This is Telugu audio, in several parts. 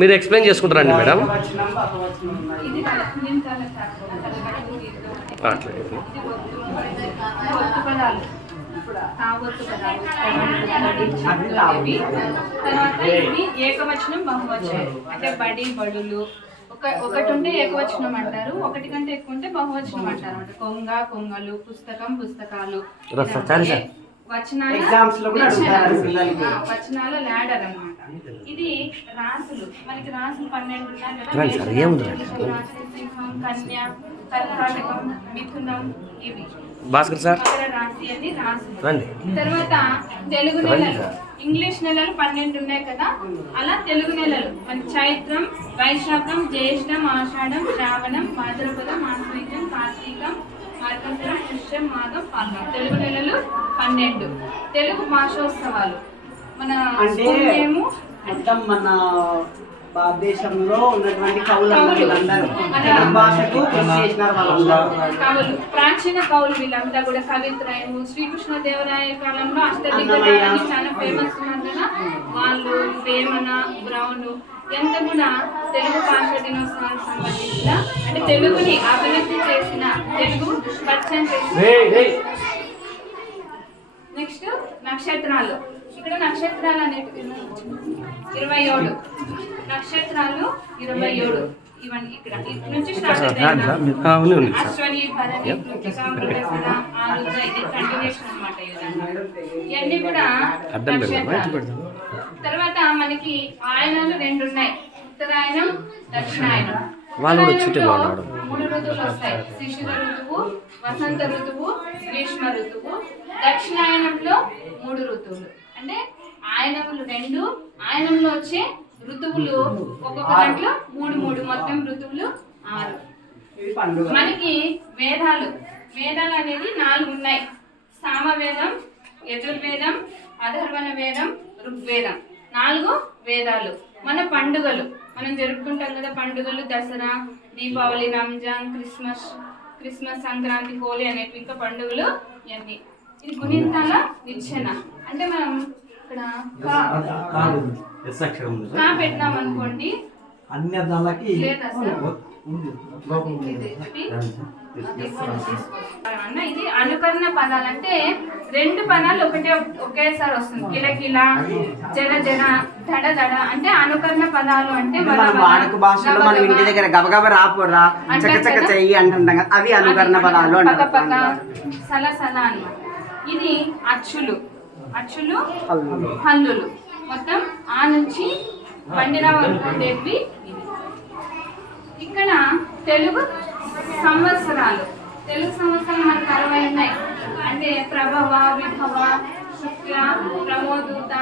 మీరు ఎక్స్ప్లెయిన్ చేసుకుంటారండి మేడం. అట్లా తర్వాత ఇవి ఏకవచనం బహువచనం అంటే బడి బడులు. ఒకటి ఉంటే ఏకవచనం అంటారు, ఒకటి కంటే ఎక్కువ ఉంటే బహువచనం అంటారు. అంటే కొంగ కొంగలు, పుస్తకం పుస్తకాలు, వచనాల ల్యాడర్ అన్నమాట. ఇది రాసులు, మనకి రాసులు 12 ఉన్నాయి. కన్య, కర్కాటకం, మిథునం, ఇవి భాస్కర్ సార్ రాశి అని రాసులు. తర్వాత తెలుగు నెలలు, ఇంగ్లీష్ నెలలు 12 ఉన్నాయి కదా, అలా తెలుగు నెలలు మన చైత్రం, వైశాఖం, జ్యేష్ఠం, ఆషాఢం, శ్రావణం, భాద్రపదం, ఆశ్వయుజం, కార్తీకం, మార్గశిరం, పుష్యం, మాఘం, ఫాల్గుణం. తెలుగు నెలలు 12. తెలుగు భాషోత్సవాలు మన మొత్తం మన భారతదేశంలో ఉన్నటువంటి కవులు భాషకు కవులు, ప్రాచీన కవులు వీళ్ళంతా కూడా కవిత్రయము. శ్రీకృష్ణదేవరాయ కాలంలో అష్టదిగ్గజాలని చాలా ఫేమస్ ఉన్నారు కదా, వాళ్ళు వేమన, బ్రౌన్ ఎంత కూడా తెలుగు భాష దినోత్సవానికి సంబంధించిన అంటే తెలుగుని అభివృద్ధి చేసిన, తెలుగు పరిచయం చేసిన. నెక్స్ట్ నక్షత్రాలు. ఇక్కడ నక్షత్రాలు అనేవి 27 నక్షత్రాలు, 27 ఇవన్నీ ఇక్కడ ఇటు నుంచి స్టార్ట్ అవుతాయి. అశ్వని, భరణి, కృతిక, మృగశిర, ఆరుద్ర, ఇది కంటిన్యూషన్ అన్నమాట. ఇవన్నీ కూడా నక్షత్రాలు. తర్వాత మనకి ఆయనాలు 2 ఉన్నాయి, ఉత్తరాయణం, దక్షిణాయనం. 3 ఋతువులు వస్తాయి, శిశిర ఋతువు, వసంత ఋతువు, గ్రీష్మ ఋతువు. దక్షిణాయనంలో 3 ఋతువులు. అంటే ఆయనములు 2, ఆయనంలో వచ్చే ఋతువులు ఒక్కొక్క దాంట్లో 3 మొత్తం ఋతువులు 6. మనకి వేదాలు అనేది 4 ఉన్నాయి. సామవేదం, యజుర్వేదం, అధర్వణ వేదం, ఋగ్వేదం, 4 వేదాలు. మన పండుగలు మనం జరుపుకుంటాం కదా పండుగలు, దసరా, దీపావళి, రంజాన్, క్రిస్మస్, సంక్రాంతి, హోలీ అనేవి ఇంకా పండుగలు ఇవన్నీ. ఇది గుణింతాల నిచ్చెన. అంటే మనం ఇక్కడ కా పెట్టినాం అనుకోండి, ఇది అనుకరణ పదాలు. అంటే 2 పదాలు ఒకేసారి వస్తుంది. కిలకిల, జల జల, దడ దడ అంటే అనుకరణ పదాలు. అంటే వాడుక భాషలో మనం ఇంటి దగ్గర గబగబ రాపోరా చకచక చెయ్యి అంటుంటాం కదా, అవి అనుకరణ పదాలు. పక్క సల సల అన్నమాట. ఇది అచ్చులు, హల్లులు. మొత్తం ఆ నుంచి పండిన ఉండేవి. ఇక్కడ తెలుగు సంవత్సరాలు మనకు 60 ఉన్నాయి. అంటే ప్రభవ, విభవ, శుక్ల, ప్రమోదూత,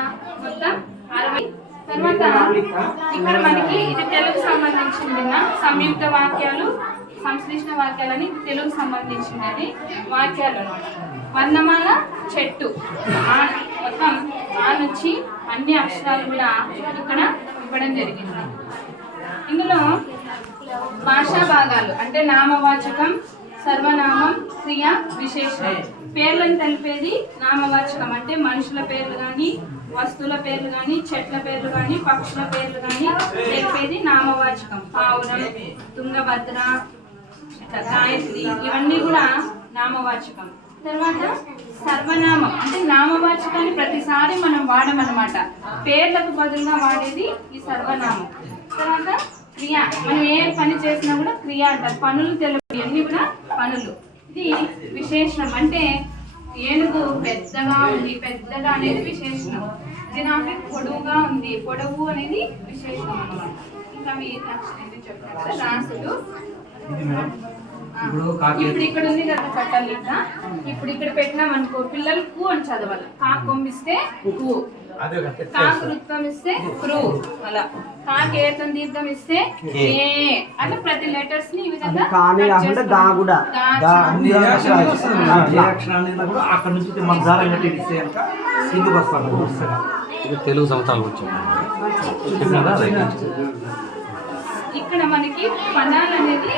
మొత్తం 60. తర్వాత ఇక్కడ మనకి ఇది తెలుగు సంబంధించిన సంయుక్త వాక్యాలు, సంశ్లిష్ట వాక్యాలని తెలుగు సంబంధించినది వాక్యాలు అన్నమాట. వర్ణమాల చెట్టు, మొత్తం ఆ నుంచి అన్ని అక్షరాలు కూడా ఇక్కడ ఇవ్వడం జరిగింది. ఇందులో భాషా భాగాలు అంటే నామవాచకం, సర్వనామం, క్రియ, విశేషణం. పేర్లను తెలిపేది నామవాచకం. అంటే మనుషుల పేర్లు కానీ, వస్తువుల పేర్లు కానీ, చెట్ల పేర్లు కానీ, పక్షుల పేర్లు కానీ తెలిపేది నామవాచకం. పావురం, తుంగభద్ర, గాయత్రి, ఇవన్నీ కూడా నామవాచకం. తర్వాత సర్వనామం అంటే నామవాచకాన్ని ప్రతిసారి మనం వాడమన్నమాట. పేర్లకు బదులుగా వాడేది ఈ సర్వనామం. తర్వాత క్రియ, మనం ఏ పని చేసినా కూడా క్రియ అంటారు. పనులు తెలుగు అన్ని కూడా పనులు. ఇది విశేషణం. అంటే ఏనుగు పెద్దగా ఉంది, పెద్దగా అనేది విశేషణం. జిరాఫీ పొడవుగా ఉంది, పొడవు అనేది విశేషణం అన్నమాట. ఇంకా మీరు చెప్పారు కదా రాసులు. ఇప్పుడు ఇక్కడ ఉంది కదా పట్టాలి. ఇప్పుడు ఇక్కడ పెట్టినాం అనుకో, పిల్లలు కు అని చదవాలి. కా కొమ్మిస్తే కు, కాకు వృత్తం ఇస్తే క్రూ, అలా కాకి ఏతం దీర్థం ఇస్తే ఏ, అట్లా ప్రతి లెటర్స్ ని ఈ విధంగా తెలుగు సంవత్సరాలు ఇక్కడ మనకి పదాలు అనేది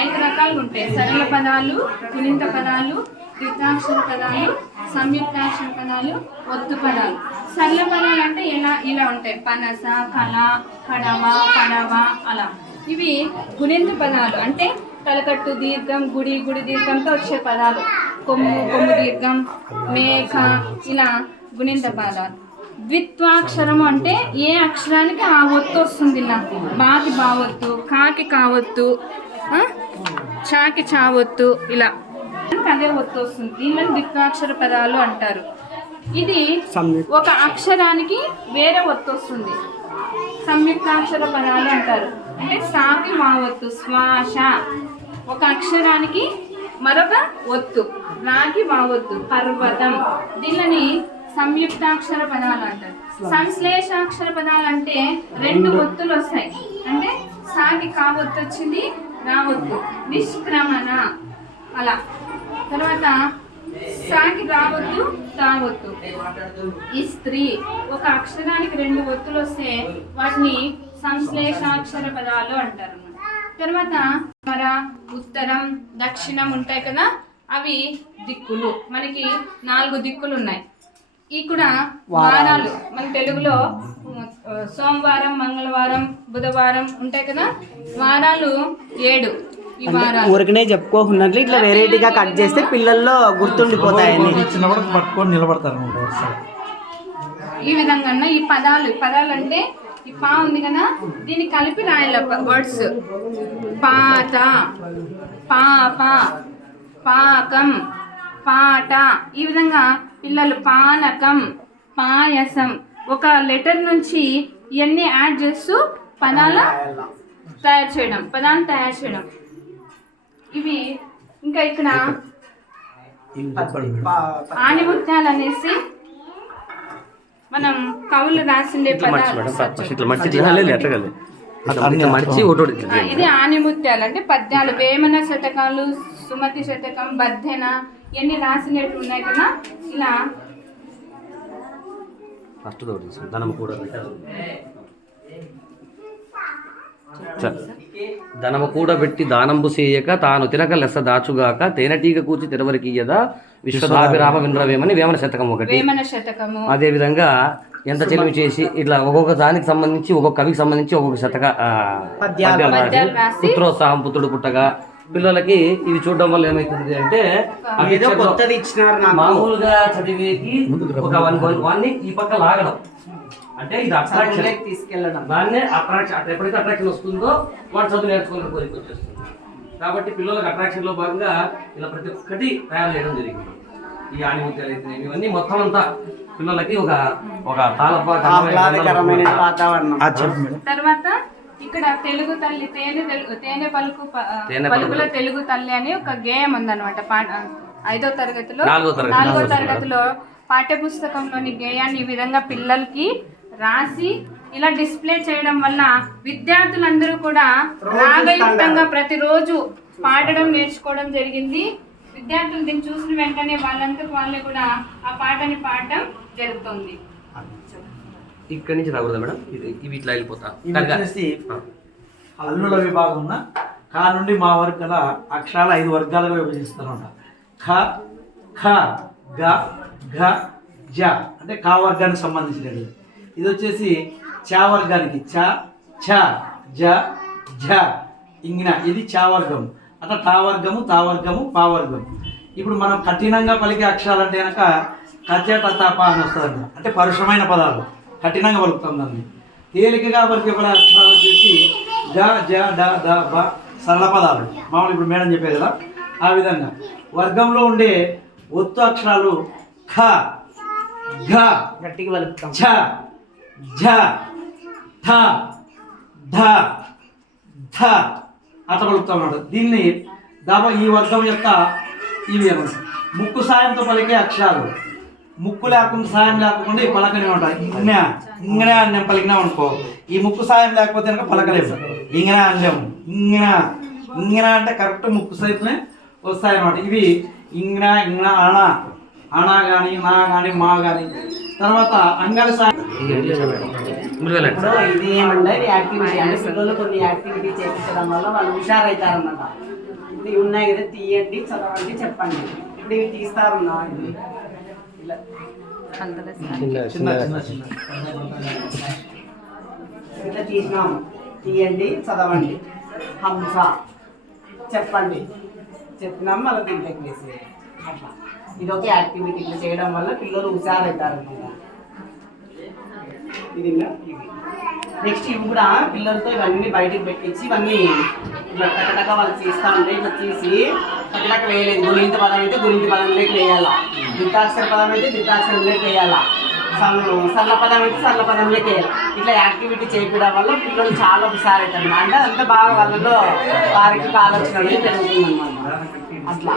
5 రకాలు ఉంటాయి. సరళ పదాలు, గుణింత పదాలు, ద్వితాక్షర పదాలు, సంయుక్తాక్షర పదాలు, ఒత్తు పదాలు. సరళ పదాలు అంటే ఇలా ఉంటాయి. పనస, కళ, కడవ, పడవ అలా. ఇవి గుణింత పదాలు అంటే తలకట్టు దీర్ఘం, గుడి దీర్ఘంతో వచ్చే పదాలు. కొమ్ము దీర్ఘం, మేఘ ఇలా గుణింత పదాలు. ద్విత్వాక్షరము అంటే ఏ అక్షరానికి ఆ ఒత్తు వస్తుంది. ఇలా బాకి బావొత్తు, కాకి కావొత్తు, చాకి చావొత్తు ఇలా అదే ఒత్తు వస్తుంది. దీనిని ద్విత్వాక్షర పదాలు అంటారు. ఇది ఒక అక్షరానికి వేరే ఒత్తు వస్తుంది. సంయుక్తాక్షర పదాలు అంటారు. అంటే సాకి మావొత్తు, శ్వాస ఒక అక్షరానికి మరొక ఒత్తు. రాకి మావొత్తు, పర్వతం. దీనిని సంయుక్తాక్షర పదాలు అంటారు. సంశ్లేషాక్షర పదాలు అంటే రెండు ఒత్తులు వస్తాయి. అంటే సాకి కావొత్తు వచ్చింది, రావొత్తు, నిష్క్రమణ అలా. తర్వాత సాకి రావొత్తు, తావొత్తు. ఈ స్త్రీ ఒక అక్షరానికి రెండు ఒత్తులు వస్తే వాటిని సంశ్లేషాక్షర పదాలు అంటారు. తర్వాత మర, ఉత్తరం, దక్షిణం ఉంటాయి కదా, అవి దిక్కులు. మనకి 4 దిక్కులు ఉన్నాయి. ఈ కూడా వారాలు. మన తెలుగులో సోమవారం, మంగళవారం, బుధవారం ఉంటాయి కదా. వారాలు 7. ఈ వారాలు ఊరికనే చెప్పుకోకున్నట్లు ఇట్లా వెరైటీగా కట్ చేస్తే పిల్లల్లో గుర్తుండిపోతాయని పట్టుకొని నిలబడతారు. ఈ విధంగా ఈ పదాలు అంటే ఈ పా ఉంది కదా, దీన్ని కలిపి రాయాల వర్డ్స్. పాత, పాప, పాకం, పాట. ఈ విధంగా పిల్లలు పానకం, పాయసం ఒక లెటర్ నుంచి ఇవన్నీ యాడ్ చేస్తూ పదాలను తయారు చేయడం. ఇవి ఇంకా ఇక్కడ ఆనిముత్యాలు అనేసి మనం కవులు రాసిండే పదాలు. ఇది ఆనిముత్యాలు అంటే పద్యాలు. వేమన శతకాలు, సుమతి శతకం, బద్దెన ఇవన్నీ రాసినట్టు ఉన్నాయి కదా. ఇలా ధనము కూడబెట్టి దానంబు చేయక తాను తినక లెస్స దాచుగాక తేనెటీగ కూర్చి తెరవరికియదా విశ్వదాభిరామ వినరవేమని వేమన శతకం ఒకటి. అదే విధంగా ఎంత చెలిమి చేసి ఇట్లా ఒక్కొక్క దానికి సంబంధించి ఒక్కొక్క కవికి సంబంధించి ఒక్కొక్క శతక పద్యాలు రాసి పుత్రోత్సాహం, పుత్రుడు పుట్టగా. పిల్లలకి ఇవి చూడడం వల్ల ఏమైతుంది అంటే మామూలుగా చదివేకి ఒక 1 ఈ పక్క లాగడం అంటే ఇది అట్రాక్షన్ తీసుకెళ్ళడం. దాన్నే అట్రాక్షన్. ఎప్పుడైతే అట్రాక్షన్ వస్తుందో వాడు చదువు నేర్చుకోవాలని కోరిక వచ్చేస్తుంది. కాబట్టి పిల్లలకు అట్రాక్షన్ లో భాగంగా ఇలా ప్రతి ఒక్కటి తయారు చేయడం జరిగింది. ఈ ఆనిముత్యాలు అయితే ఇవన్నీ మొత్తం అంతా పిల్లలకి ఒక తర్వాత ఇక్కడ తెలుగు తల్లి తేనె పలుకుల తెలుగు తల్లి అని ఒక గేయం ఉందన్నమాట. 5వ తరగతిలో 4వ తరగతిలో పాఠ్య పుస్తకంలోని గేయాన్ని ఈ విధంగా పిల్లలకి రాసి ఇలా డిస్ప్లే చేయడం వల్ల విద్యార్థులందరూ కూడా రాగయుక్తంగా ప్రతిరోజు పాడడం నేర్చుకోవడం జరిగింది. విద్యార్థులు దీన్ని చూసిన వెంటనే వాళ్ళంతకు వాళ్ళే కూడా ఆ పాటని పాడడం జరుగుతుంది. ఇక్కడి నుంచి రాకూడదు మేడం, ఇవి ఇట్లా వెళ్ళిపోతా. హల్లుల విభాగం కా నుండి మా వరకు గల అక్షరాలు 5 వర్గాలుగా విభజిస్తారన్నమాట. ఖ, ఖ, గ, ఘ, జ అంటే కా వర్గానికి సంబంధించినది. ఇది వచ్చేసి చా వర్గానికి చ, ఛ, జ, ఝ, ఇంగిన ఇది చా వర్గం. అట్లా టా వర్గము, తా వర్గము, పా వర్గం. ఇప్పుడు మనం కఠినంగా పలికే అక్షరాలు అంటే కనుక కజట తప అని వస్తుంది. అంటే పరుషమైన పదాలు కఠినంగా పలుకుతాం దాన్ని. తేలికగా పలికే అక్షరాలు వచ్చేసి జ, జ, డ, ద, బ సరళ పదాలు. మామూలు ఇప్పుడు మేడం చెప్పేది కదా ఆ విధంగా. వర్గంలో ఉండే ఒత్తు అక్షరాలు ఖ, ఘ, గట్టిగా పలుకుతాం, ఛ, ఝ, ఠ, ధ, ధ అట్లా పలుకుతాం అన్నమాట. దీన్ని దాబా ఈ వర్గం యొక్క ఇవి అన్నమాట. ముక్కు సాయంతో పలికే అక్షరాలు. ముక్కు లేకుండా సాయం లేకుండా ఈ పలకనే ఉంటాయి. ఇంగనే అన్నం పలికినా అనుకో, ఈ ముక్కు సాయం లేకపోతే కనుక పలకలేము. ఇంగనా అన్నం, ఇంగనా అంటే కరెక్ట్ ముక్కు సైపునే వస్తాయి అన్నమాట. ఇవి ఇంగనా, అనా, అనా కానీ, నా కానీ, మా కానీ. తర్వాత అంగల సాయం. ఇది ఏమంటే యాక్టివిటీ అంటే పిల్లలు కొన్ని యాక్టివిటీ చేయించడం వల్ల వాళ్ళు హుషారవుతారన్నమాట. ఇవి ఉన్నాయి కదా, తీయండి, చదవండి, చెప్పండి. ఇప్పుడు ఇవి తీస్తారు నా ఇది ఇలా చిన్న చిన్న చిన్న ఇట్లా తీసినాం. తీయండి, చదవండి. హంస చెప్పండి, చెప్పినాం మళ్ళీ దీంట్లోకి వేసేది. అట్లా ఇది ఒక యాక్టివిటీ. ఇట్లా చేయడం వల్ల పిల్లలు హుషారవుతారు అనమాట. ఇది నెక్స్ట్ ఇవి కూడా పిల్లలతో ఇవన్నీ బయటకు పెట్టించి ఇవన్నీ ఇట్లా టకటక వాళ్ళు చేస్తూ ఉంటే ఇట్లా తీసి టకటక వేయలేదు. గురింత పదం అయితే గురింత పదంలోకి వేయాలా, దిత్తాక్షర పదం అయితే దిత్తాక్షరంలోకి వేయాలా, సరళ పదం అయితే సరళ పదంలోకి వేయాలి. ఇట్లా యాక్టివిటీ చేయడం వల్ల పిల్లలు చాలా హుషారవుతారు. అంటే అంత బాగా వాళ్ళలో వారికి ఆలోచన అనేది పెరుగుతుంది అన్నమాట. అట్లా